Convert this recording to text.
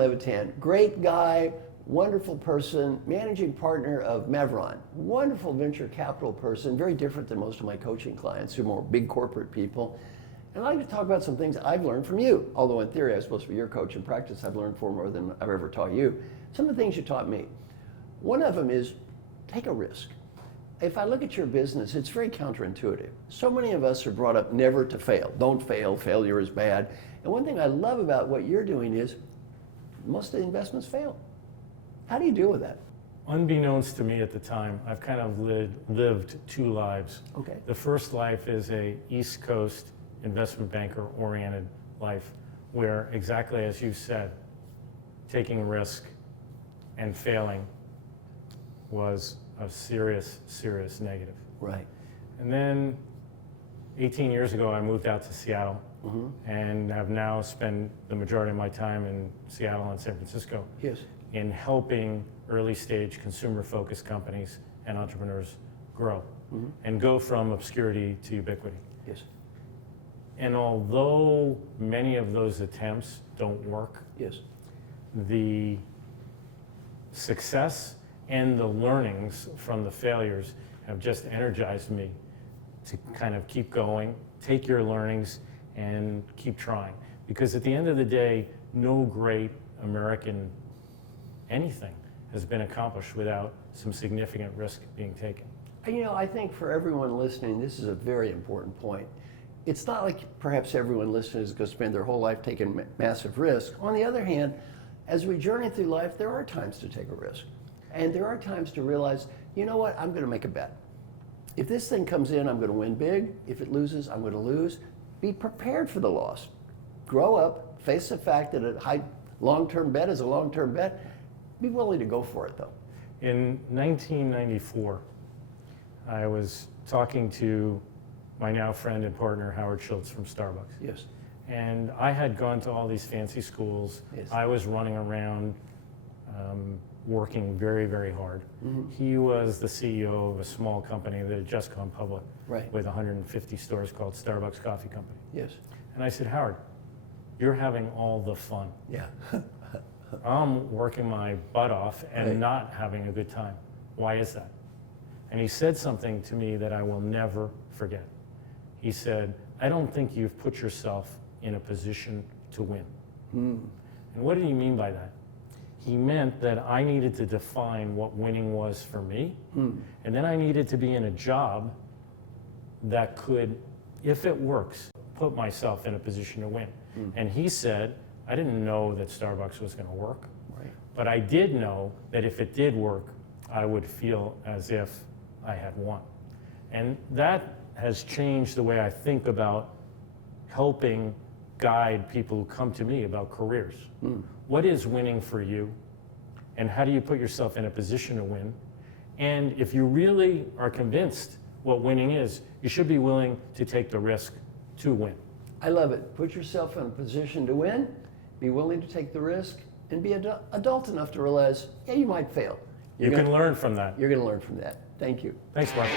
Levitan, great guy, wonderful person, managing partner of Maveron, wonderful venture capital person, very different than most of my coaching clients who are more big corporate people. And I'd like to talk about some things I've learned from you, although in theory I'm supposed to be your coach. In practice I've learned far more than I've ever taught you. Some of the things you taught me. One of them is take a risk. If I look at your business, it's very counterintuitive. So many of us are brought up never to fail. Don't fail, failure is bad. And one thing I love about what you're doing is most of the investments fail. How do you deal with that? Unbeknownst to me at the time, I've kind of lived two lives. Okay. The first life is a East Coast investment banker oriented life where, exactly as you said, taking risk and failing was a serious, serious negative. Right. And then 18 years ago, I moved out to Seattle and have now spent the majority of my time in Seattle and San Francisco Yes. in helping early stage consumer focused companies and entrepreneurs grow and go from obscurity to ubiquity. Yes. And although many of those attempts don't work, Yes. the success and the learnings from the failures have just energized me to kind of keep going, take your learnings and keep trying. Because at the end of the day, no great American anything has been accomplished without some significant risk being taken. You know, I think for everyone listening, this is a very important point. It's not like perhaps everyone listening is going to spend their whole life taking massive risks. On the other hand, as we journey through life, there are times to take a risk. And there are times to realize, you know what, I'm going to make a bet. If this thing comes in, I'm going to win big. If it loses, I'm going to lose. Be prepared for the loss. Grow up, face the fact that a high long-term bet is a long-term bet. Be willing to go for it, though. In 1994, I was talking to my now friend and partner, Howard Schultz from Starbucks. Yes. And I had gone to all these fancy schools. Yes. I was running around working very, very hard. He was the CEO of a small company that had just gone public with 150 stores called Starbucks Coffee Company. Yes. And I said, Howard, you're having all the fun. Yeah. I'm working my butt off and not having a good time. Why is that? And he said something to me that I will never forget. He said, I don't think you've put yourself in a position to win. And what did he mean by that? He meant that I needed to define what winning was for me, and then I needed to be in a job that could, if it works, put myself in a position to win. And he said, I didn't know that Starbucks was going to work, but I did know that if it did work, I would feel as if I had won. And that has changed the way I think about helping guide people who come to me about careers. What is winning for you? And how do you put yourself in a position to win? And if you really are convinced what winning is, you should be willing to take the risk to win. I love it. Put yourself in a position to win, be willing to take the risk, and be adult enough to realize, yeah, you might fail. You can learn from that. You're going to learn from that. Thank you. Thanks, Marshall.